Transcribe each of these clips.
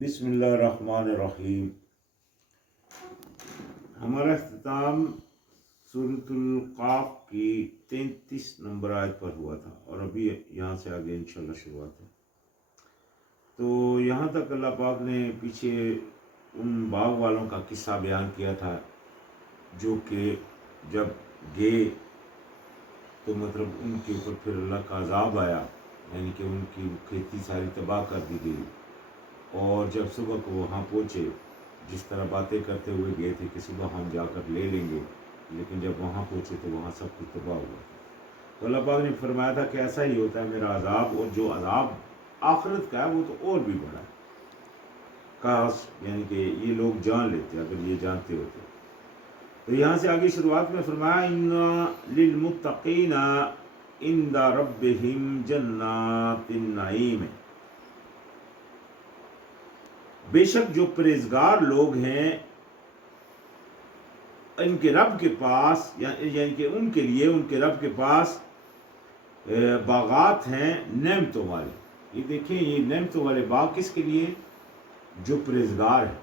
بسم اللہ الرحمن الرحیم۔ ہمارا اختتام سورۃ القاف کی 33 نمبر آیت پر ہوا تھا اور ابھی یہاں سے آگے انشاءاللہ شروعات ہے۔ تو یہاں تک اللہ پاک نے پیچھے ان باغ والوں کا قصہ بیان کیا تھا جو کہ جب گئے تو مطلب ان کے اوپر پھر اللہ کا عذاب آیا، یعنی کہ ان کی کھیتی ساری تباہ کر دی گئی، اور جب صبح کو وہاں پہنچے جس طرح باتیں کرتے ہوئے گئے تھے کہ صبح ہم جا کر لے لیں گے، لیکن جب وہاں پہنچے تو وہاں سب کچھ تباہ ہوا تھا۔ تو اللہ پاک نے فرمایا تھا کہ ایسا ہی ہوتا ہے میرا عذاب، اور جو عذاب آخرت کا ہے وہ تو اور بھی بڑا ہے۔ کاش یعنی کہ یہ لوگ جان لیتے اگر یہ جانتے ہوتے۔ تو یہاں سے آگے شروعات میں فرمایا ان للمتقین عند ربہم جنات النعیم، بے شک جو پرہیزگار لوگ ہیں ان کے رب کے پاس، یعنی کہ ان کے لیے ان کے رب کے پاس باغات ہیں نعمتوں والے۔ یہ دیکھیں، یہ نعمتوں والے باغ کس کے لیے؟ جو پرہیزگار ہیں۔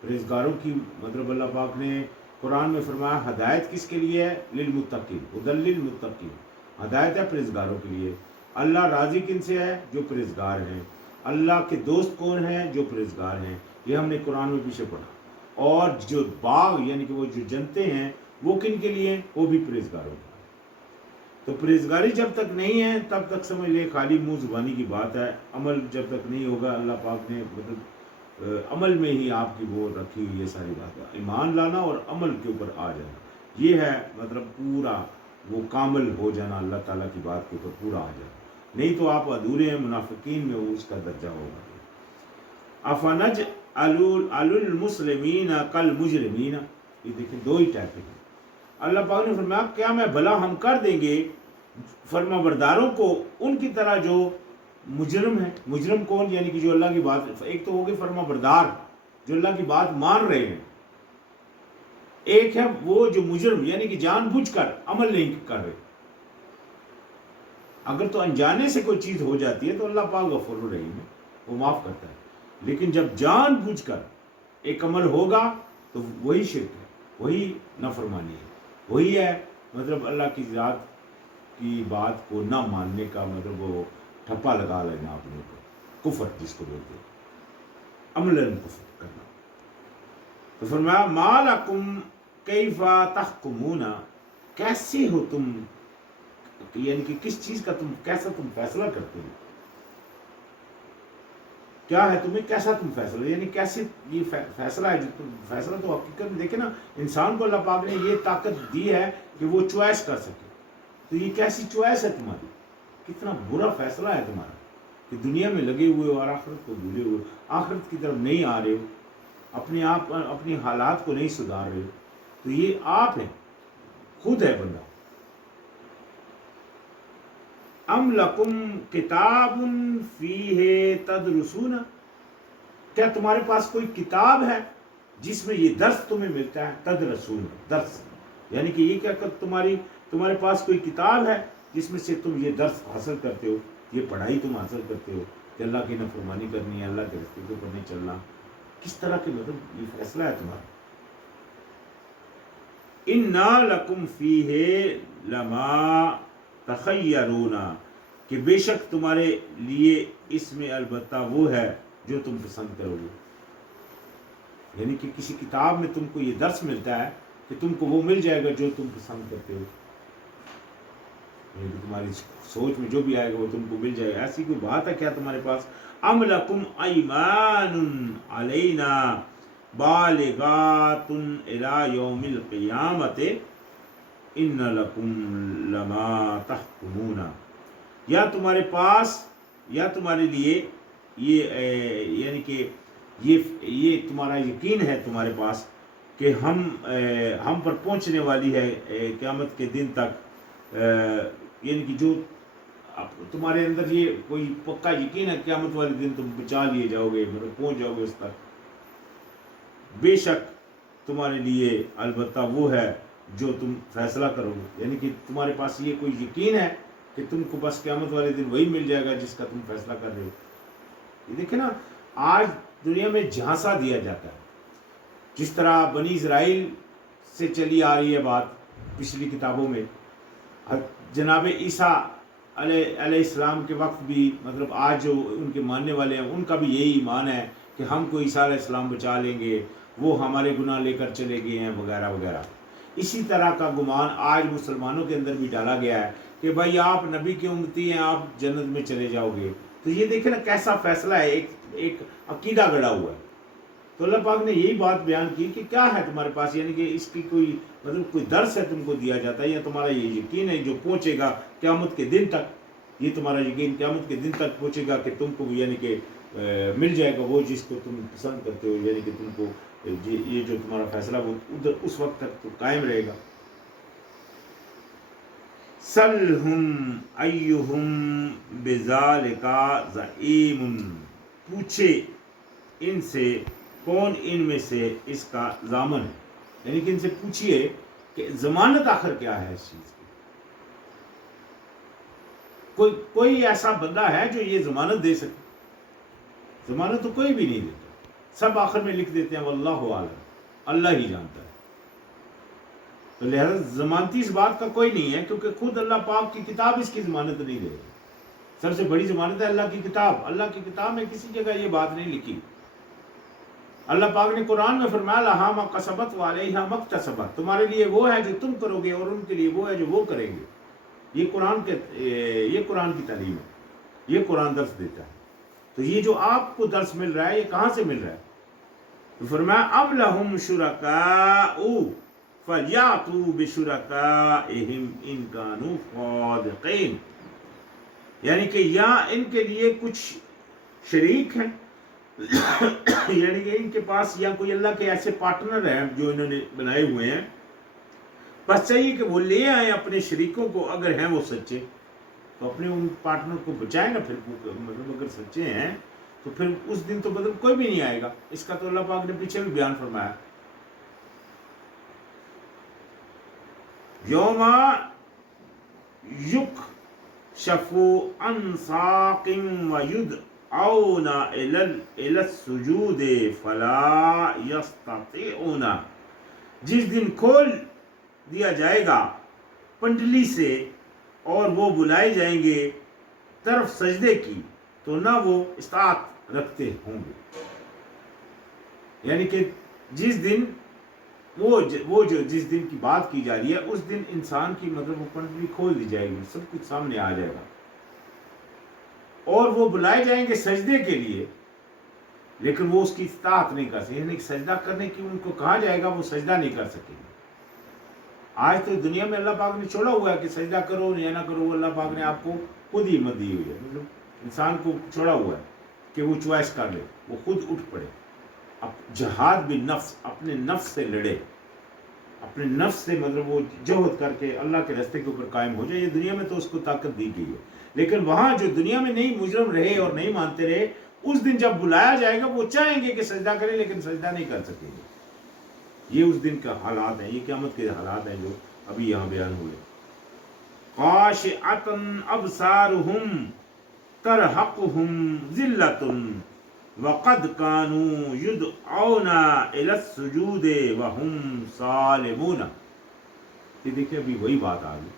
پرہیزگاروں کی مطلب اللہ پاک نے قرآن میں فرمایا ہدایت کس کے لیے ہے؟ للمتقین، ہدی للمتقین، ہدایت ہے پرہیزگاروں کے لیے۔ اللہ راضی کن سے ہے؟ جو پرہیزگار ہیں۔ اللہ کے دوست کون ہیں؟ جو پرہیزگار ہیں۔ یہ ہم نے قرآن میں پیچھے پڑھا۔ اور جو باغ یعنی کہ وہ جو جنتیں ہیں وہ کن کے لیے؟ وہ بھی پرہیزگاروں کے۔ تو پرہیزگاری جب تک نہیں ہے تب تک سمجھ لے خالی منہ زبانی کی بات ہے، عمل جب تک نہیں ہوگا اللہ پاک نے مطلب عمل میں ہی آپ کی وہ رکھی ہوئی یہ ساری بات ہے، ایمان لانا اور عمل کے اوپر آ جانا، یہ ہے مطلب پورا وہ کامل ہو جانا، اللہ تعالیٰ کی بات کے اوپر پورا آ جانا۔ نہیں تو آپ ادھورے ہیں، منافقین میں اس کا درجہ ہوگا۔ افنجعل المسلمین کالمجرمین، یہ دیکھیں دو ہی ٹائپ ہیں۔ اللہ پاک نے فرمایا کیا میں بھلا ہم کر دیں گے فرما برداروں کو ان کی طرح جو مجرم ہے۔ مجرم کون؟ یعنی کہ جو اللہ کی بات، ایک تو ہوگی فرما بردار جو اللہ کی بات مان رہے ہیں، ایک ہے وہ جو مجرم یعنی کہ جان بوجھ کر عمل نہیں کر رہے۔ اگر تو انجانے سے کوئی چیز ہو جاتی ہے تو اللہ پاک غفور الرحیم ہے، وہ معاف کرتا ہے، لیکن جب جان بوجھ کر ایک عمل ہوگا تو وہی شرک ہے، وہی نافرمانی ہے، وہی ہے مطلب اللہ کی ذات کی بات کو نہ ماننے کا مطلب وہ ٹھپا لگا لینا اپنے اوپر، کفر جس کو بولتے ہیں، عملاً کفر کرنا۔ تو فرمایا ما لکم کیف تحکمون، کیسے ہو تم، یعنی کہ کس چیز کا کیسا تم فیصلہ کرتے ہو، کیا ہے تمہیں، کیسا تم فیصلہ، یعنی کیسے یہ فیصلہ ہے جو تم فیصلہ تو حقیقت میں دیکھیں نا، انسان کو اللہ پاک نے یہ طاقت دی ہے کہ وہ چوائس کر سکے، تو یہ کیسی چوائس ہے تمہاری، کتنا برا فیصلہ ہے تمہارا کہ دنیا میں لگے ہوئے ہو اور آخرت کو بھولے ہوئے، آخرت کی طرف نہیں آ رہے ہو، اپنے آپ اپنی حالات کو نہیں سدھار رہے ہو، تو یہ آپ ہیں، خود ہے بندہ۔ ام لکم کتاب فیہ تدرسون، کیا تمہارے پاس کوئی کتاب ہے جس میں یہ درس تمہیں ملتا ہے؟ تدرسون، درس یعنی کہ یہ کیا تمہارے پاس کوئی کتاب ہے جس میں سے تم یہ درس حاصل کرتے ہو، یہ پڑھائی تم حاصل کرتے ہو کہ اللہ کی نافرمانی کرنی ہے، اللہ کے راستے کے اوپر نہیں چلنا، کس طرح کے مطلب یہ فیصلہ ہے تمہارا۔ اِنَّا لَكُمْ فِيهِ لَمَا تَخَيَّرُونَ، کہ بے شک تمہارے لیے اس میں البتہ وہ ہے جو تم پسند کرو گے، یعنی کہ کسی کتاب میں تم کو یہ درس ملتا ہے کہ تم کو وہ مل جائے گا جو تم پسند کرتے ہو، یعنی کہ تمہاری سوچ میں جو بھی آئے گا وہ تم کو مل جائے گا۔ ایسی کوئی بات ہے کیا تمہارے پاس؟ ام لکم ایمان علینا بالغات الی یوم القیامت ان لکم لما تحکمون، یا تمہارے پاس یا تمہارے لیے یہ یعنی کہ یہ تمہارا یقین ہے تمہارے پاس کہ ہم پر پہنچنے والی ہے قیامت کے دن تک، یعنی کہ جو تمہارے اندر یہ کوئی پکا یقین ہے قیامت والے دن تم بچا لیے جاؤ گے، مطلب پہنچ جاؤ گے اس تک۔ بے شک تمہارے لیے البتہ وہ ہے جو تم فیصلہ کرو گے، یعنی کہ تمہارے پاس یہ کوئی یقین ہے کہ تم کو بس قیامت والے دن وہی مل جائے گا جس کا تم فیصلہ کر رہے ہو۔ یہ دیکھیں نا، آج دنیا میں جھانسا دیا جاتا ہے. جس طرح بنی اسرائیل سے چلی آ رہی ہے بات پچھلی کتابوں میں، جناب عیسیٰ علیہ السلام کے وقت بھی مطلب آج جو ان کے ماننے والے ہیں ان کا بھی یہی ایمان ہے کہ ہم کو عیسیٰ علیہ السلام بچا لیں گے، وہ ہمارے گناہ لے کر چلے گئے ہیں وغیرہ وغیرہ. اسی طرح کا گمان آج مسلمانوں کے اندر بھی ڈالا گیا ہے کہ بھائی آپ نبی کی امتی ہیں، آپ جنت میں چلے جاؤ گے. تو یہ دیکھیں نا کیسا فیصلہ ہے، ایک عقیدہ گڑا ہوا ہے. تو اللہ پاک نے یہی بات بیان کی کہ کیا ہے تمہارے پاس، یعنی کہ اس کی کوئی مطلب کوئی درس ہے تم کو دیا جاتا ہے، یا تمہارا یہ یقین ہے جو پہنچے گا قیامت کے دن تک، یہ تمہارا یقین قیامت کے دن تک پہنچے گا کہ تم کو یعنی کہ مل جائے گا وہ جس کو تم پسند کرتے ہو، یعنی کہ تم کو یہ جو تمہارا فیصلہ وہ ادھر اس وقت تک تو قائم رہے گا. سلہم ایہم بذالک زعیم، پوچھے ان سے کون ان میں سے اس کا ضامن ہے، یعنی کہ ان سے پوچھئے کہ ضمانت آخر کیا ہے اس چیز کی. کوئی ایسا بندہ ہے جو یہ ضمانت دے سکے؟ ضمانت تو کوئی بھی نہیں دیتا، سب آخر میں لکھ دیتے ہیں واللہ عالم، اللہ ہی جانتا ہے. تو لہذا ضمانتی اس بات کا کوئی نہیں ہے، کیونکہ خود اللہ پاک کی کتاب اس کی ضمانت نہیں دے رہی. سب سے بڑی ضمانت ہے اللہ کی کتاب. اللہ کی کتاب میں کسی جگہ یہ بات نہیں لکھی. اللہ پاک نے قرآن میں فرمایا لہا ما کسبت وعلیہا ما اکتسبت، تمہارے لیے وہ ہے جو تم کرو گے اور ان کے لیے وہ ہے جو وہ کریں گے. یہ قرآن کی تعلیم ہے، یہ قرآن درس دیتا ہے. تو یہ جو آپ کو درس مل رہا ہے یہ کہاں سے مل رہا ہے؟ تو فرمایا ام لہم شرکاء فلیاتوا بشرکائہم ان کانوا صادقین، یعنی کہ یا ان کے لیے کچھ شریک ہیں، یعنی کہ ان کے پاس یا کوئی اللہ کے ایسے پارٹنر ہیں جو انہوں نے بنائے ہوئے ہیں، بس چاہیے کہ وہ لے آئیں اپنے شریکوں کو، اگر ہیں وہ سچے تو اپنے ان پارٹنر کو بچائیں نا. پھر مطلب اگر سچے ہیں تو پھر اس دن تو مطلب کوئی بھی نہیں آئے گا. اس کا تو اللہ پاک نے پیچھے بھی بیان فرمایا. یوم یکشف عن ساق ویدعون الی السجود فلا یستطیعون، جس دن کھول دیا جائے گا پنڈلی سے اور وہ بلائے جائیں گے طرف سجدے کی تو نہ وہ استطاعت رکھتے ہوں گے. یعنی کہ جس دن جس دن کی بات کی جا رہی ہے اس دن انسان کی مطلب وہ پنڈلی کھول دی جائے گی، سب کچھ سامنے آ جائے گا اور وہ بلائے جائیں گے سجدے کے لیے، لیکن وہ اس کی استطاعت نہیں کر سکے. یعنی سجدہ کرنے کی ان کو کہا جائے گا وہ سجدہ نہیں کر سکیں گے. آج تو دنیا میں اللہ پاک نے چھوڑا ہوا ہے کہ سجدہ کرو یا نہ کرو، اللہ پاک نے آپ کو خود ہی ہمت دی ہوئی ہے. مطلب انسان کو چھوڑا ہوا ہے کہ وہ چوائس کر لے، وہ خود اٹھ پڑے. اب جہاد بھی نفس، اپنے نفس سے لڑے، اپنے نفس سے مطلب وہ جہد کر کے اللہ کے راستے کے اوپر قائم ہو جائے. یہ دنیا میں تو اس کو طاقت دی گئی ہے، لیکن وہاں جو دنیا میں نہیں مجرم رہے اور نہیں مانتے رہے، اس دن جب بلایا جائے گا وہ چاہیں گے کہ سجدہ کریں لیکن سجدہ نہیں کر سکیں گے. یہ اس دن کا حالات ہیں، یہ قیامت کے حالات ہیں جو ابھی یہاں بیان ہوئے. خاشعۃ ابصارہم ترہقہم ذلۃ وقد كانوا يدعون الى السجود وهم سالمون. یہ دیکھیں ابھی وہی بات آ گئی.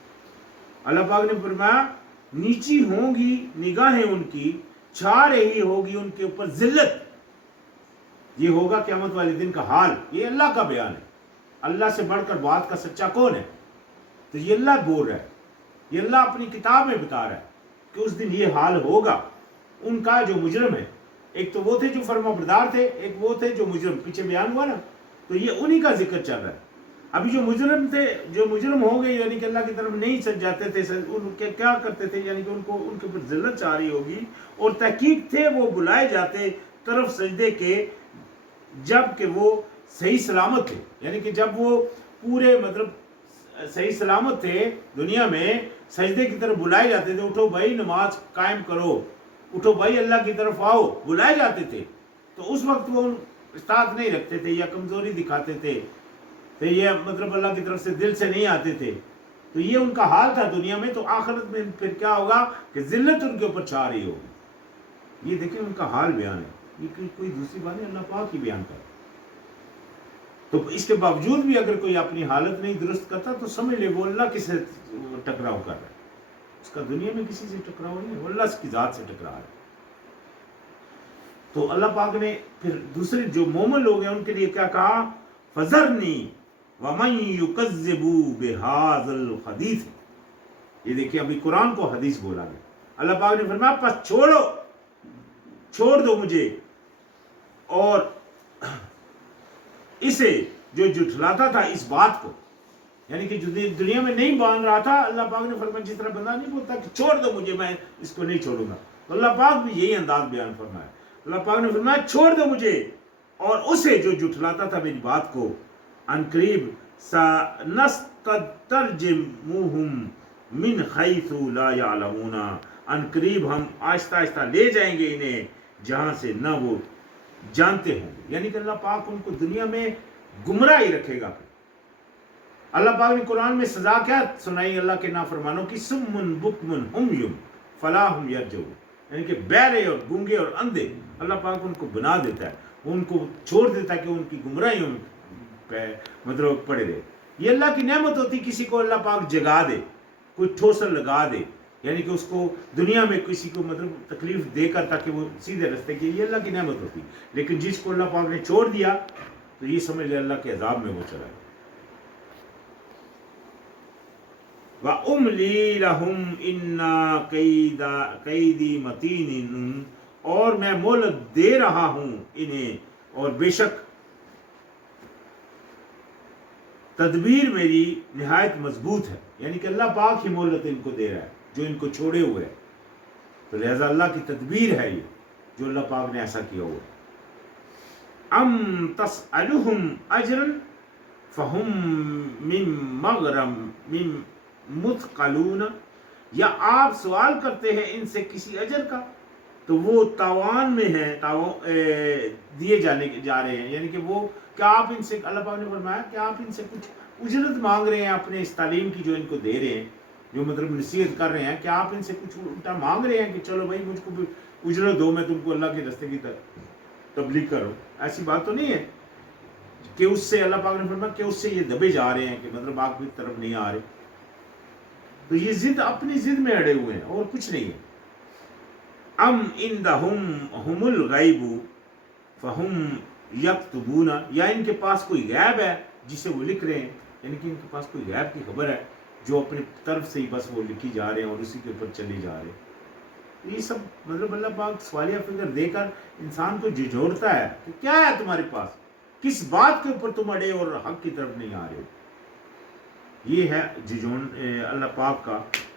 اللہ پاک نے فرمایا نیچی ہوں گی نگاہیں ان کی، چھا رہی ہوگی ان کے اوپر ذلت. یہ ہوگا قیامت والے دن کا حال. یہ اللہ کا بیان ہے. اللہ سے بڑھ کر بات کا سچا کون ہے؟ تو یہ اللہ بول رہا ہے، یہ اللہ اپنی کتاب میں بتا رہا ہے کہ اس دن یہ حال ہوگا ان کا جو مجرم ہے. ایک تو وہ تھے جو فرما بردار تھے، ایک وہ تھے جو مجرم. پیچھے بیان ہوا نا، تو یہ انہی کا ذکر چل رہا ہے. ابھی جو مجرم تھے، جو مجرم ہو گئے یعنی کہ اللہ کی طرف نہیں سج جاتے تھے، ان کے کیا کرتے تھے، یعنی کہ ان کے اوپر ذلت چاہ رہی ہوگی. اور تحقیق تھے وہ بلائے جاتے طرف سجدے کے جب کہ وہ صحیح سلامت تھے. یعنی کہ جب وہ پورے مطلب صحیح سلامت تھے دنیا میں، سجدے کی طرف بلائے جاتے تھے، اٹھو بھائی نماز قائم کرو، اٹھو بھائی اللہ کی طرف آؤ، بلائے جاتے تھے. تو اس وقت وہ استطاعت نہیں رکھتے تھے یا کمزوری دکھاتے تھے، تو یہ مطلب اللہ کی طرف سے دل سے نہیں آتے تھے. تو یہ ان کا حال تھا دنیا میں. تو آخرت میں پھر کیا ہوگا کہ ذلت ان کے اوپر چھا رہی ہوگی. یہ دیکھیں ان کا حال بیان ہے. یہ کوئی دوسری بات نہیں، اللہ پاک ہی بیان کر. تو اس کے باوجود بھی اگر کوئی اپنی حالت نہیں درست کرتا تو سمجھ لے وہ اللہ کے سے ٹکراؤ کر رہا ہے. اس کا دنیا میں کسی سے ٹکراؤ نہیں ہے، وہ اللہ کی ذات سے ٹکرا رہا ہے. تو اللہ پاک نے پھر دوسرے جو مومن لوگ ہیں ان کے لیے کیا کہا؟ فَذَرْنِي وَمَن يُكَذِّبُ بِهَذَا الْحَدِيثِ. یہ دیکھیں ابھی قرآن کو حدیث بولا گیا. اللہ پاک نے فرمایا پس چھوڑ دو مجھے اور اسے جو جھٹلاتا تھا اس بات کو، یعنی کہ جو دنیا میں نہیں مان رہا تھا. اللہ پاک نے فرمایا جس طرح بندہ نہیں بولتا کہ چھوڑ دو مجھے، میں اس کو نہیں چھوڑوں گا، تو اللہ پاک بھی یہی انداز بیان فرمایا. اللہ پاک نے فرمایا چھوڑ دو مجھے اور اسے جو جھٹلاتا تھا میری بات کو. ان قریب سنستدرجمهم من حیث لا یعلمون. ان قریب ہم آہستہ آہستہ لے جائیں گے انہیں جہاں سے نہ وہ جانتے ہوں. یعنی کہ اللہ پاک ان کو دنیا میں گمراہ ہی رکھے گا. اللہ پاک نے قرآن میں سزا کیا سنائی اللہ کے نافرمانوں کی؟ سمن بکمن عمیٌ فلا هم یرجعون. یعنی کہ بہرے اور گونگے اور اندھے اللہ پاک ان کو بنا دیتا ہے، ان کو چھوڑ دیتا ہے کہ ان کی گمراہیوں پہ مطلب پڑے رہے. یہ اللہ کی نعمت ہوتی، کسی کو اللہ پاک جگا دے، کوئی ٹھوسر لگا دے، یعنی کہ اس کو دنیا میں کسی کو مطلب تکلیف دے کر تاکہ وہ سیدھے رستے کی، یہ اللہ کی نعمت ہوتی. لیکن جس کو اللہ پاک نے چھوڑ دیا تو یہ سمجھ لے اللہ کے عذاب میں وہ چلا گیا. وَأُمْلِي لَهُمْ إِنَّ كَيْدِي مَتِينٌ. اور میں مہلت دے رہا ہوں انہیں، اور بے شک تدبیر میری نہایت مضبوط ہے. یعنی کہ اللہ پاک ہی مہلت ان کو دے رہا ہے جو ان کو چھوڑے ہوئے ہے. تو لہذا اللہ کی تدبیر ہے یہ جو اللہ پاک نے ایسا کیا ہوا. ام تسألہم اجرا فہم من مغرم مثقلون. یا آپ سوال کرتے ہیں ان سے کسی اجر کا تو وہ تاوان میں ہیں، دیے جا رہے ہیں. یعنی کہ وہ کیا آپ ان سے، اللہ پاک نے فرمایا کہ آپ ان سے کچھ اجرت مانگ رہے ہیں اپنے اس تعلیم کی جو ان کو دے رہے ہیں، جو مطلب نصیحت کر رہے ہیں، کہ آپ ان سے کچھ الٹا مانگ رہے ہیں کہ چلو بھائی مجھ کو بھی اجرت دو، میں تم کو اللہ کے راستے کی تبلیغ کروں. ایسی بات تو نہیں ہے کہ اس سے اللہ پاک نے فرمایا کہ اس سے یہ دبے جا رہے ہیں کہ مطلب آپ کی طرف نہیں آ رہے. تو یہ ضد اپنی ضد میں اڑے ہوئے ہیں اور کچھ نہیں ہے. ام عندہم الغیب فہم یکتبون. یا ان کے پاس کوئی غیب ہے جسے وہ لکھ رہے ہیں، یعنی کہ ان کے پاس کوئی غیب کی خبر ہے جو اپنی طرف سے ہی بس وہ لکھی جا رہے ہیں اور اسی کے اوپر چلے جا رہے ہیں. یہ سب مطلب اللہ پاک سوالیہ فکر دے کر انسان کو جھجھوڑتا ہے کہ کیا ہے تمہارے پاس، کس بات کے اوپر تم اڑے اور حق کی طرف نہیں آ رہے. یہ ہے جھجھون اللہ پاک کا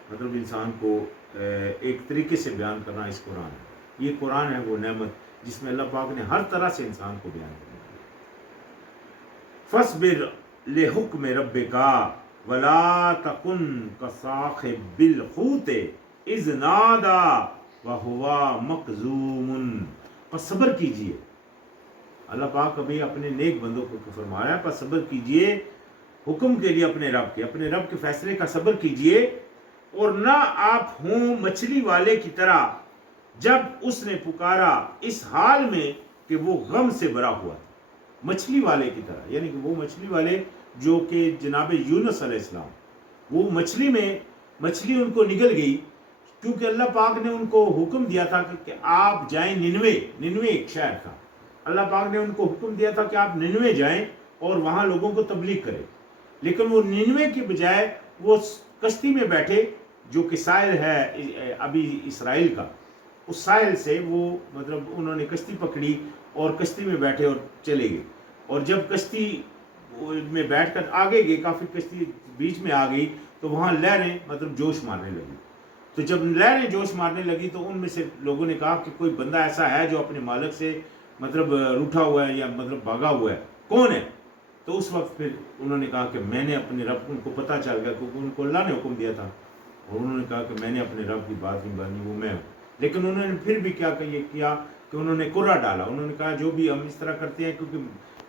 مطلب انسان کو ایک طریقے سے بیان کرنا. اس قرآن یہ قرآن ہے وہ نعمت جس میں اللہ پاک نے ہر طرح سے انسان کو بیان کرنا. فاصبر لحکم ربک ولا تکن کصاحب الحوت اذ نادی وہو مکظوم. پس صبر کیجئے. اللہ پاک ابھی اپنے نیک بندوں کو فرما رہا ہے پس صبر کیجئے حکم کے لیے اپنے رب کے فیصلے کا صبر کیجئے، اور نہ آپ ہوں مچھلی والے کی طرح جب اس نے پکارا اس حال میں کہ وہ غم سے بھرا ہوا تھا. مچھلی والے کی طرح، یعنی کہ وہ مچھلی والے جو کہ جناب یونس علیہ السلام، وہ مچھلی ان کو نگل گئی کیونکہ اللہ پاک نے ان کو حکم دیا تھا کہ آپ جائیں ننوے ایک شہر تھا. اللہ پاک نے ان کو حکم دیا تھا کہ آپ ننوے جائیں اور وہاں لوگوں کو تبلیغ کریں. لیکن وہ ننوے کے بجائے وہ کشتی میں بیٹھے جو کہ ساحل ہے ابھی اسرائیل کا، اس ساحل سے وہ مطلب انہوں نے کشتی پکڑی اور کشتی میں بیٹھے اور چلے گئے. اور جب کشتی میں بیٹھ کر آگے گئے، کافی کشتی بیچ میں آ گئی تو وہاں لہریں مطلب جوش مارنے لگی. تو جب لہریں جوش مارنے لگی تو ان میں سے لوگوں نے کہا کہ کوئی بندہ ایسا ہے جو اپنے مالک سے مطلب روٹھا ہوا ہے یا مطلب بھاگا ہوا ہے، کون ہے؟ تو اس وقت پھر انہوں نے کہا کہ میں نے اپنے رب، ان کو پتہ چل گیا کیونکہ ان کو اللہ نے حکم دیا تھا، اور انہوں نے کہا کہ میں نے اپنے رب کی بات نہیں مانی، وہ میں ہوں. لیکن انہوں نے پھر بھی کیا کہ انہوں نے کرہ ڈالا. انہوں نے کہا جو بھی ہم اس طرح کرتے ہیں کیونکہ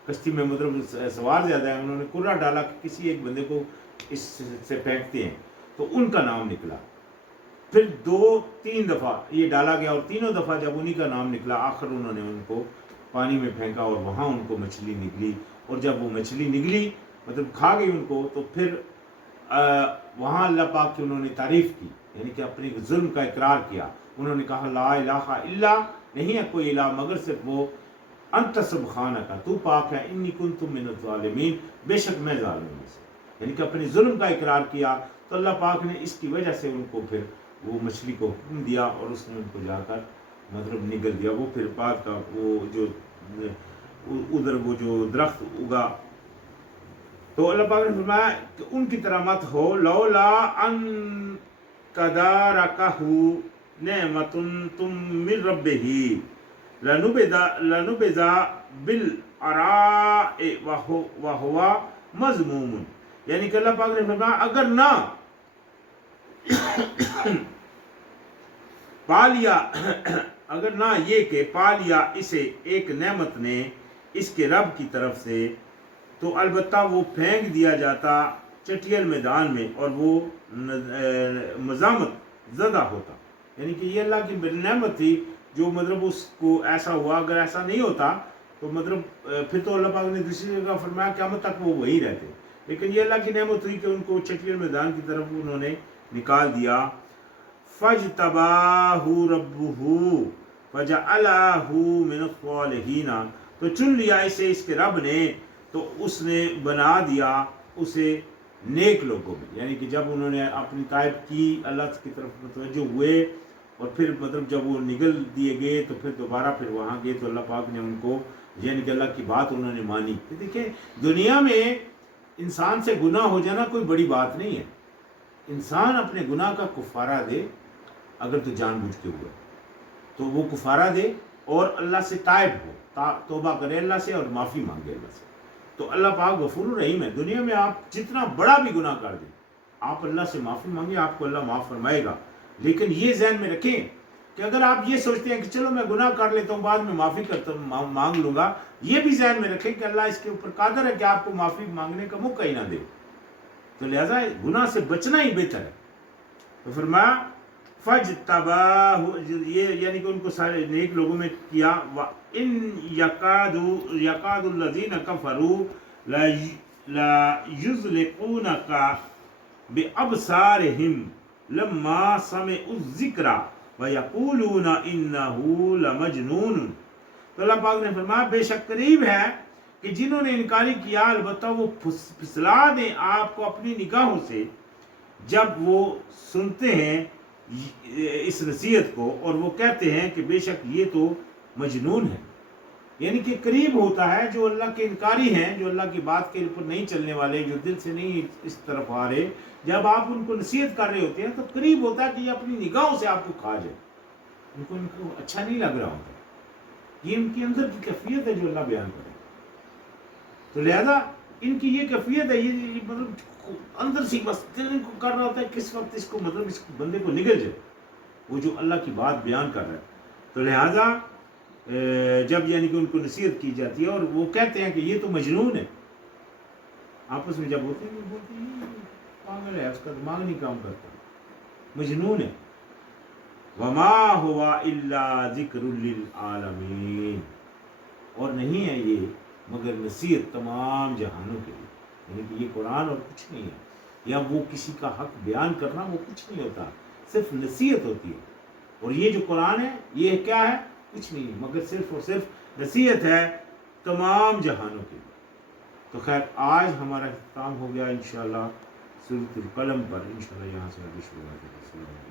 کشتی میں مطلب سوار زیادہ ہیں، انہوں نے کرہ ڈالا کہ کسی ایک بندے کو اس سے پھینکتے ہیں، تو ان کا نام نکلا. پھر 2-3 دفعہ یہ ڈالا گیا اور تینوں دفعہ جب انہی کا نام نکلا آخر انہوں نے ان کو پانی میں پھینکا اور وہاں ان کو مچھلی نکلی، اور جب وہ مچھلی نکلی مطلب کھا گئی ان کو، تو پھر وہاں اللہ پاک کی انہوں نے تعریف کی، یعنی کہ اپنے ظلم کا اقرار کیا. انہوں نے کہا لا الہ الا، نہیں ہے کوئی الہ مگر صرف وہ، انت سبحانک، تو پاک ہے، انی کنت من الظالمین، بے شک میں ظالموں میں سے، یعنی کہ اپنے ظلم کا اقرار کیا. تو اللہ پاک نے اس کی وجہ سے ان کو پھر وہ مچھلی کو حکم دیا اور اس نے ان کو جا کر مطلب نگل دیا. وہ پھر بعد کا وہ جو ادھر وہ جو درخت اگا، تو اللہ پاک نے فرمایا کہ ان کی طرح مت ہو. لولا ان تدارکہ نعمت من ربہ لنبذ بالعراء وہو مذموم، یعنی کہ اللہ پاک نے فرمایا اگر نہ پا لیا، اگر نہ یہ کہ پا لیا اسے ایک نعمت نے اس کے رب کی طرف سے، تو البتہ وہ پھینک دیا جاتا چٹیل میدان میں اور وہ مزاحمت زدہ ہوتا. یعنی کہ یہ اللہ کی نعمت تھی جو مطلب اس کو ایسا ہوا، اگر ایسا نہیں ہوتا تو مطلب پھر تو اللہ پاک نے دوسری جگہ فرمایا قیامت تک وہ وہی رہتے، لیکن یہ اللہ کی نعمت ہوئی کہ ان کو چٹیل میدان کی طرف انہوں نے نکال دیا. فاجتباہ ربہ فجعلہ من الصالحین، تو چن لیا اسے اس کے رب نے، تو اس نے بنا دیا اسے نیک لوگوں میں. یعنی کہ جب انہوں نے اپنی طائب کی، اللہ کی طرف متوجہ ہوئے اور پھر مطلب جب وہ نگل دیے گئے تو پھر دوبارہ پھر وہاں گئے تو اللہ پاک نے ان کو، یعنی کہ اللہ کی بات انہوں نے مانی. دیکھیں دنیا میں انسان سے گناہ ہو جانا کوئی بڑی بات نہیں ہے. انسان اپنے گناہ کا کفارہ دے، اگر تو جان بوجھ کے ہوا تو وہ کفارہ دے اور اللہ سے تائب ہو، توبہ کرے اللہ سے اور معافی مانگے اللہ سے، تو اللہ پاک غفور الرحیم ہے. دنیا میں آپ جتنا بڑا بھی گناہ کر دیں، آپ اللہ سے معافی مانگیں، آپ کو اللہ معاف فرمائے گا. لیکن یہ ذہن میں رکھیں کہ اگر آپ یہ سوچتے ہیں کہ چلو میں گناہ کر لیتا ہوں بعد میں معافی کرتا ہوں مانگ لوں گا، یہ بھی ذہن میں رکھیں کہ اللہ اس کے اوپر قادر ہے کہ آپ کو معافی مانگنے کا موقع ہی نہ دے. تو لہذا گناہ سے بچنا ہی بہتر ہے. تو فرمایا فاجتباہ، یہ یعنی کہ ان کو سارے نیک لوگوں میں کیا. وَإِن يَكَادُ الَّذِينَ كَفَرُوا لَيُزْلِقُونَكَ بِأَبْصَارِهِمْ لَمَّا سَمِعُوا الذِّكْرَ وَيَقُولُونَ إِنَّهُ لَمَجْنُونٌ. تو اللہ پاک نے فرمایا بے شک قریب ہے کہ جنہوں نے انکاری کیا البتہ وہ پھسلا دیں آپ کو اپنی نگاہوں سے جب وہ سنتے ہیں اس نصیحت کو، اور وہ کہتے ہیں کہ بے شک یہ تو مجنون ہے. یعنی کہ قریب ہوتا ہے جو اللہ کے انکاری ہیں، جو اللہ کی بات کے اوپر نہیں چلنے والے، جو دل سے نہیں اس طرف آ رہے، جب آپ ان کو نصیحت کر رہے ہوتے ہیں تو قریب ہوتا ہے کہ یہ اپنی نگاہوں سے آپ کو کھا جائے. ان کو اچھا نہیں لگ رہا ہوتا. یہ ان کے اندر کی کیفیت ہے جو اللہ بیان کرے. تو لہذا ان کی یہ کیفیت ہے، یہ مطلب اندر سے بس دل ان کو کر رہا ہوتا ہے کس وقت اس کو مطلب اس بندے کو نگل جائے وہ جو اللہ کی بات بیان کر رہا ہے. تو لہذا جب یعنی کہ ان کو نصیحت کی جاتی ہے اور وہ کہتے ہیں کہ یہ تو مجنون ہے، آپس میں جب ہوتے ہیں وہ بولتے ہیں پاگل ہے، اس کا دماغ نہیں کام کرتا، مجنون ہے. وما ہوا الا ذکر للعالمین، اور نہیں ہے یہ مگر نصیحت تمام جہانوں کے لیے. یعنی کہ یہ قرآن اور کچھ نہیں ہے، یا وہ کسی کا حق بیان کرنا وہ کچھ نہیں ہوتا، صرف نصیحت ہوتی ہے. اور یہ جو قرآن ہے یہ کیا ہے؟ کچھ نہیں مگر صرف اور صرف نصیحت ہے تمام جہانوں کے لیے. تو خیر آج ہمارا اختتام ہو گیا انشاءاللہ سورۃ القلم پر. انشاءاللہ یہاں سے آگے شروع ہوگی.